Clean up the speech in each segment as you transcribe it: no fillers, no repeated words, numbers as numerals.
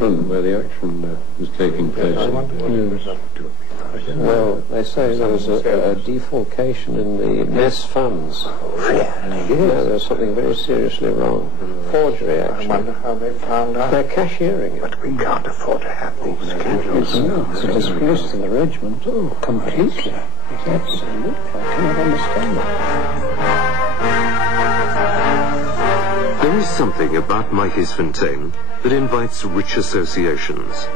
front where the action was taking place. Well, they say there was a defalcation in the mess funds. Really? Yeah, there's something very seriously wrong. Forgery, actually. I wonder how they found out. They're cashiering it. But we can't afford to have these schedules. It's a disgrace to the regiment. Oh, completely. Absolutely. I cannot understand it. There is something about Matjiesfontein that invites rich associations.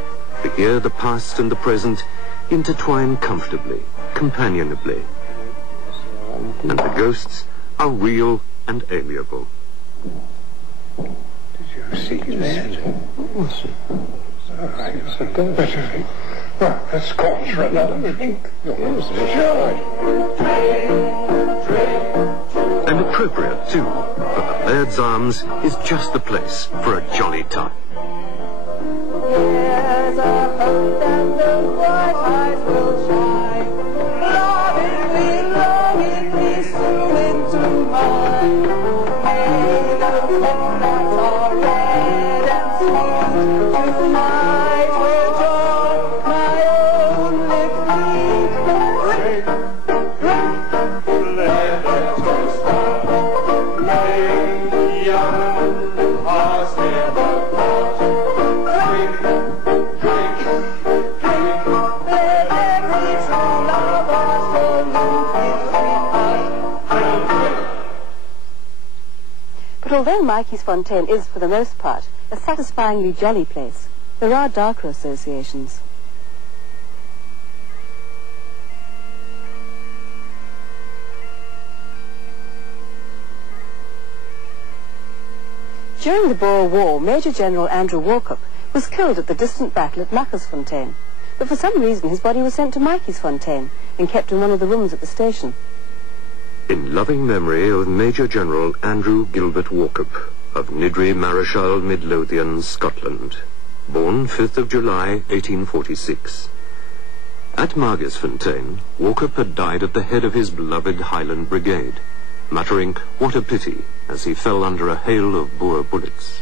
For here the past and the present intertwine comfortably, companionably. And the ghosts are real and amiable. Did you see that? What's it? All right, it's a ghost. Well, let's call for another drink. And appropriate, too, for the Laird's Arms is just the place for a jolly time. There's a hope that the bright eyes will shine, longingly soon into mine. May the coconuts are red and sweet, tonight will join my own little feet. Drink, let us start, may young hearts never part. Drink, drink, drink, let every true love absolutely sweetheart. But although Matjiesfontein is, for the most part, a satisfyingly jolly place, there are darker associations. During the Boer War, Major General Andrew Walkup was killed at the distant battle at Matjiesfontein, but for some reason his body was sent to Matjiesfontein and kept in one of the rooms at the station. In loving memory of Major General Andrew Gilbert Walkup of Nidri, Marischal, Midlothian, Scotland, born 5th of July, 1846. At Matjiesfontein, Walkup had died at the head of his beloved Highland Brigade, muttering, "What a pity," as he fell under a hail of Boer bullets.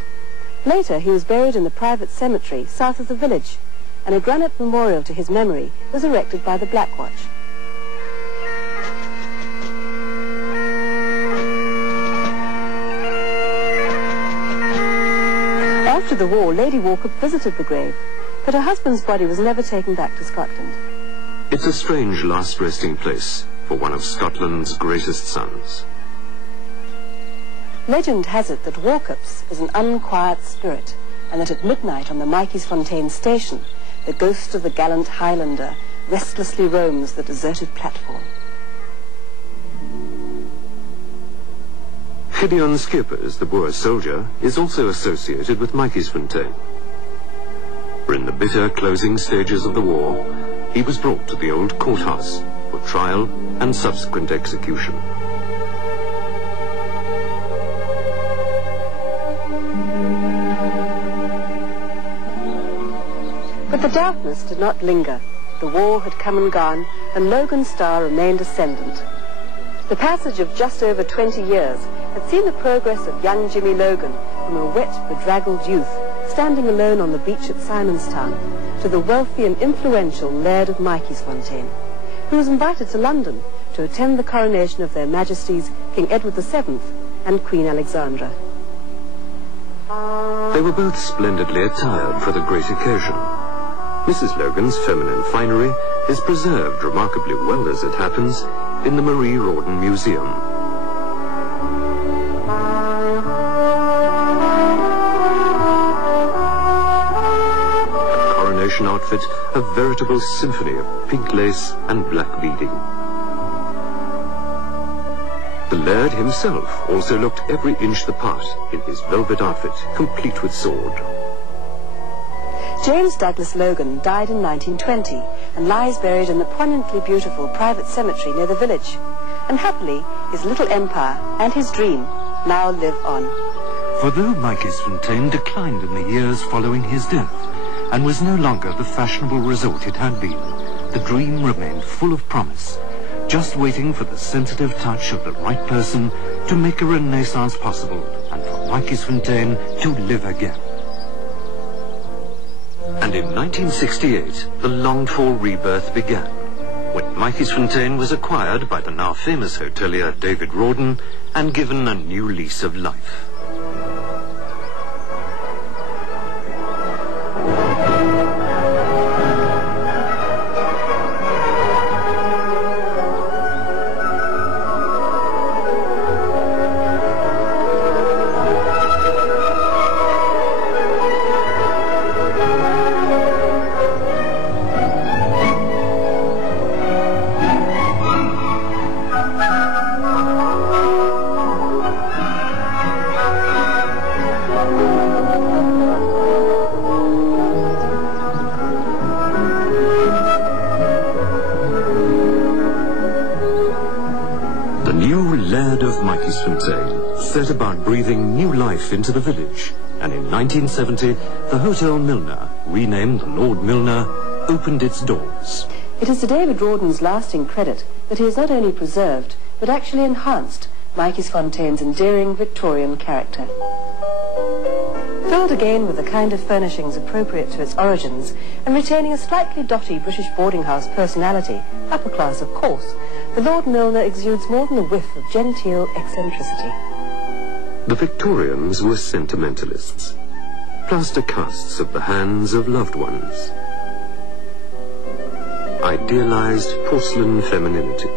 Later he was buried in the private cemetery south of the village, and a granite memorial to his memory was erected by the Black Watch. After the war, Lady Walkup visited the grave, but her husband's body was never taken back to Scotland. It's a strange last resting place for one of Scotland's greatest sons. Legend has it that Walkup's is an unquiet spirit, and that at midnight on the Matjiesfontein station, the ghost of the gallant Highlander restlessly roams the deserted platform. Gideon Skippers, the Boer soldier, is also associated with Matjiesfontein. For in the bitter closing stages of the war, he was brought to the old courthouse for trial and subsequent execution. But the darkness did not linger. The war had come and gone, and Logan's star remained ascendant. The passage of just over 20 years had seen the progress of young Jimmy Logan from a wet, bedraggled youth standing alone on the beach at Simonstown to the wealthy and influential Laird of Matjiesfontein, who was invited to London to attend the coronation of their Majesties King Edward VII and Queen Alexandra. They were both splendidly attired for the great occasion. Mrs. Logan's feminine finery is preserved remarkably well, as it happens, in the Marie Rawdon Museum. Her coronation outfit, a veritable symphony of pink lace and black beading. The Laird himself also looked every inch the part in his velvet outfit, complete with sword. James Douglas Logan died in 1920 and lies buried in the poignantly beautiful private cemetery near the village. And happily, his little empire and his dream now live on. For though Matjiesfontein declined in the years following his death and was no longer the fashionable resort it had been, the dream remained full of promise, just waiting for the sensitive touch of the right person to make a renaissance possible and for Matjiesfontein to live again. And in 1968, the longed-for rebirth began, when Matjiesfontein was acquired by the now famous hotelier David Rawdon and given a new lease of life. Matjiesfontein set about breathing new life into the village, and in 1970 the Hotel Milner, renamed the Lord Milner, opened its doors. It is to David Rawdon's lasting credit that he has not only preserved but actually enhanced Matjiesfontein's endearing Victorian character. Filled again with the kind of furnishings appropriate to its origins and retaining a slightly dotty British boarding house personality, upper class of course, the Lord Milner exudes more than a whiff of genteel eccentricity. The Victorians were sentimentalists, plaster casts of the hands of loved ones, idealized porcelain femininity.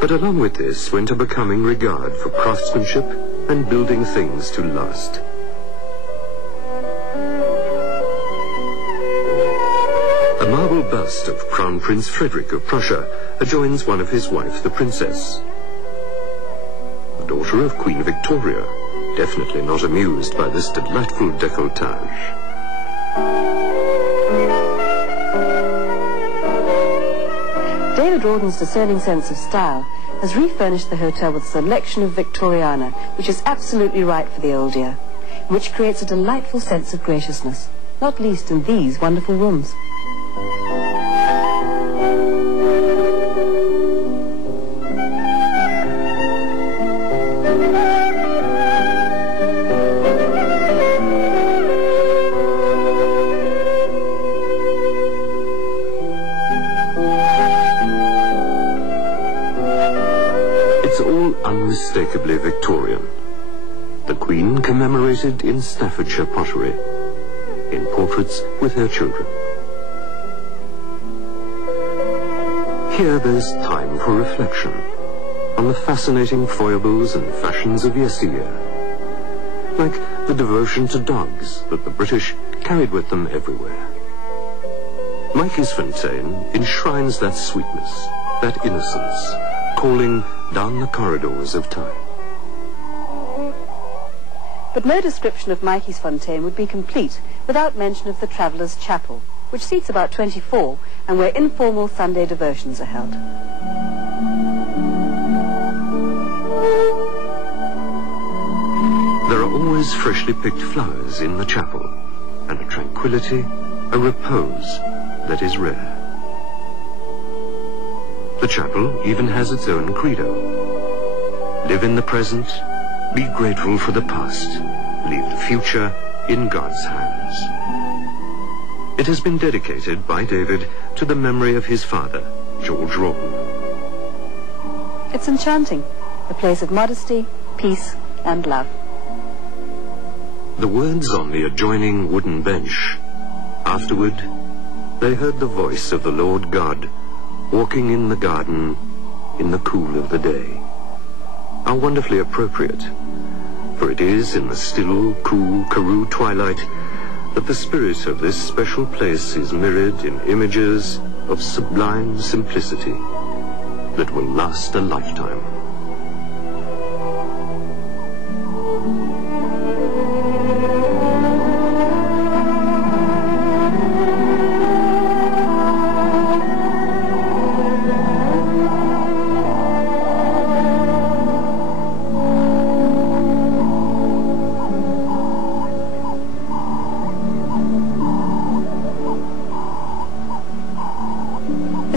But along with this went a becoming regard for craftsmanship and building things to last. A marble bust of Crown Prince Frederick of Prussia adjoins one of his wife, the Princess. The daughter of Queen Victoria, definitely not amused by this delightful décolletage. David Rawdon's discerning sense of style has refurnished the hotel with a selection of Victoriana, which is absolutely right for the old year, which creates a delightful sense of graciousness, not least in these wonderful rooms. Unmistakably Victorian. The Queen commemorated in Staffordshire pottery, in portraits with her children. Here there's time for reflection on the fascinating foibles and fashions of yesteryear, like the devotion to dogs that the British carried with them everywhere. Matjiesfontein enshrines that sweetness, that innocence, calling down the corridors of time. But no description of Matjiesfontein would be complete without mention of the Travellers' Chapel, which seats about 24 and where informal Sunday devotions are held. There are always freshly picked flowers in the chapel, and a tranquility, a repose that is rare. The chapel even has its own credo. Live in the present, be grateful for the past, leave the future in God's hands. It has been dedicated by David to the memory of his father, George Rawdon. It's enchanting, a place of modesty, peace and love. The words on the adjoining wooden bench. Afterward, they heard the voice of the Lord God walking in the garden in the cool of the day, are wonderfully appropriate, for it is in the still, cool Karoo twilight that the spirit of this special place is mirrored in images of sublime simplicity that will last a lifetime.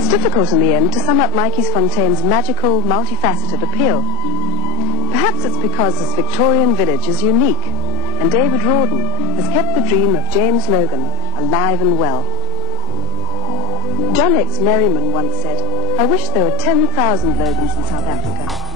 It's difficult in the end to sum up Matjiesfontein's magical, multifaceted appeal. Perhaps it's because this Victorian village is unique, and David Rawdon has kept the dream of James Logan alive and well. John X. Merriman once said, "I wish there were 10,000 Logans in South Africa."